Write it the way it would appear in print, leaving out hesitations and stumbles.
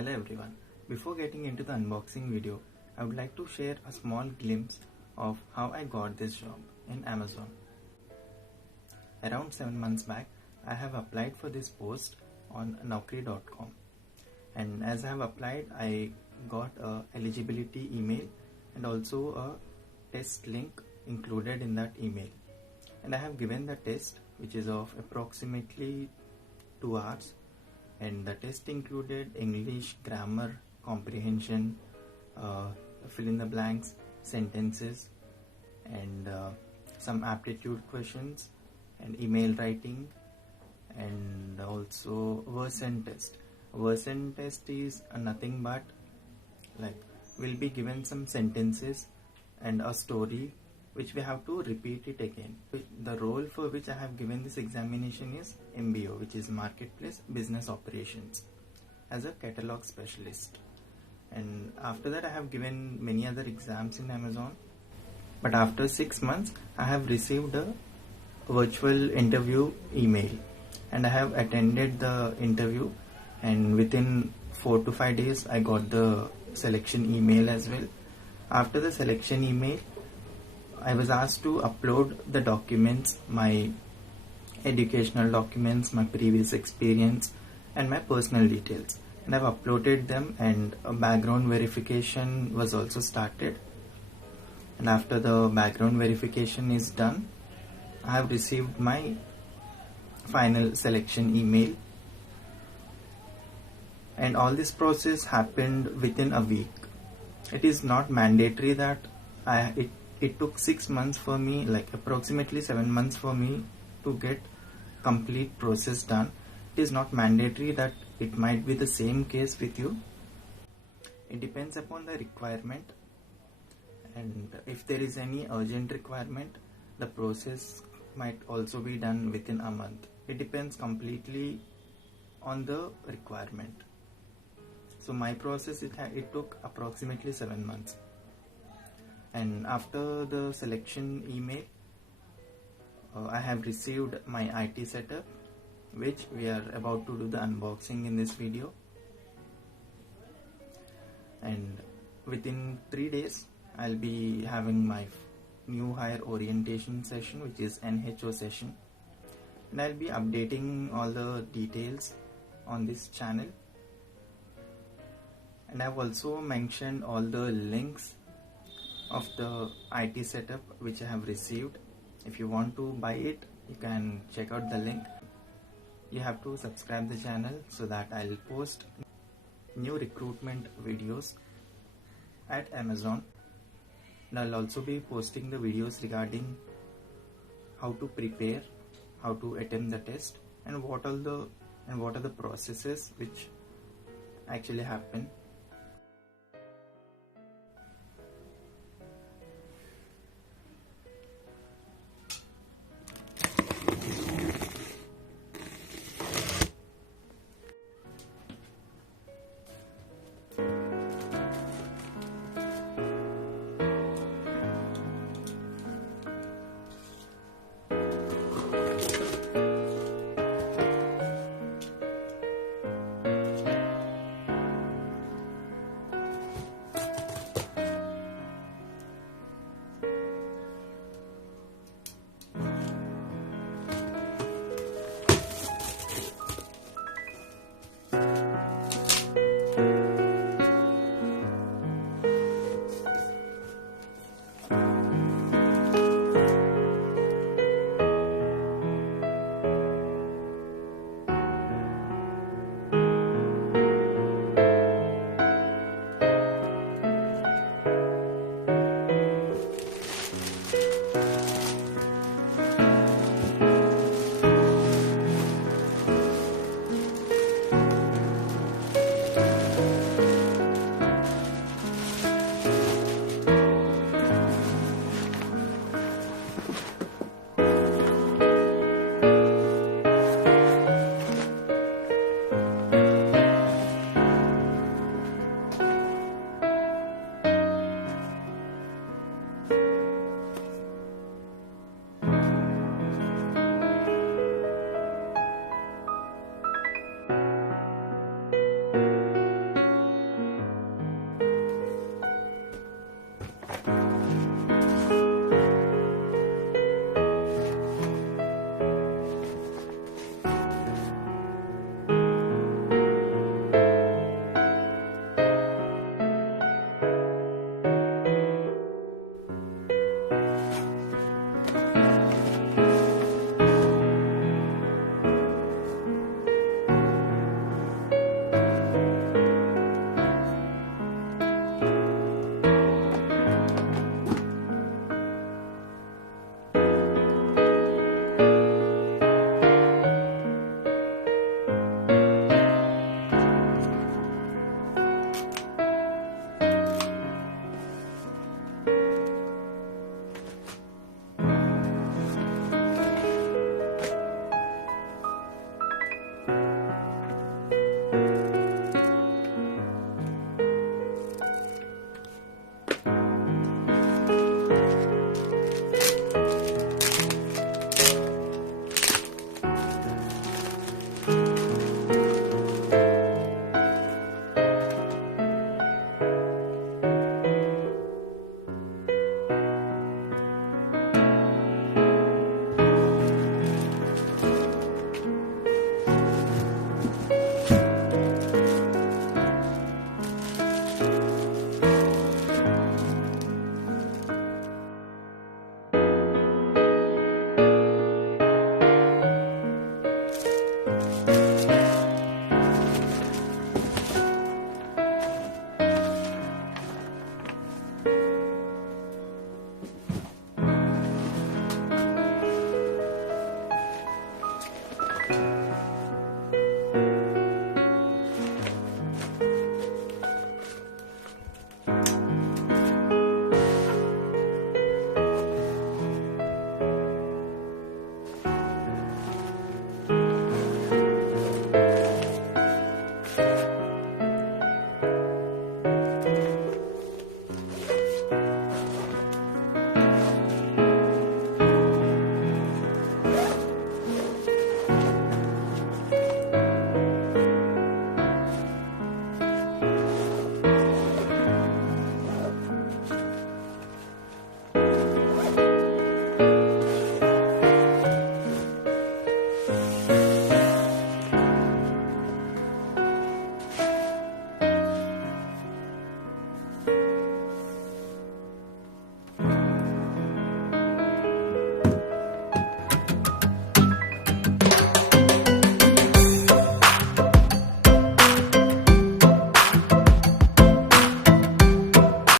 Hello everyone. Before getting into the unboxing video, I would like to share a small glimpse of how I got this job in Amazon. Around 7 months back, I have applied for this post on naukri.com, and as I have applied, I got a eligibility email and also a test link included in that email. And I have given the test, which is of approximately 2 hours. And the test included English, grammar, comprehension, fill in the blanks, sentences, and some aptitude questions, and email writing, and also version test. Version test is nothing but we'll be given some sentences and a story which we have to repeat it again. The role for which I have given this examination is MBO, which is Marketplace Business Operations, as a catalog specialist. And after that I have given many other exams in Amazon. But after 6 months I have received a virtual interview email, and I have attended the interview, and within 4 to 5 days I got the selection email as well. After the selection email, I was asked to upload the documents, my educational documents, my previous experience, and my personal details. And I've uploaded them, and a background verification was also started. And after the background verification is done, I have received my final selection email. And all this process happened within a week. It is not mandatory that it took 6 months for me, approximately 7 months for me to get complete process done. It is not mandatory that it might be the same case with you. It depends upon the requirement, and if there is any urgent requirement, the process might also be done within a month. It depends completely on the requirement. So my process, it took approximately 7 months. And after the selection email, I have received my IT setup, which we are about to do the unboxing in this video. And within 3 days, I'll be having my new hire orientation session, which is NHO session. And I'll be updating all the details on this channel. And I've also mentioned all the links of the IT setup which I have received. If you want to buy it, you can check out the link. You have to subscribe the channel so that I'll post new recruitment videos at Amazon. And I'll also be posting the videos regarding how to prepare, how to attempt the test, and what are the processes which actually happen. you.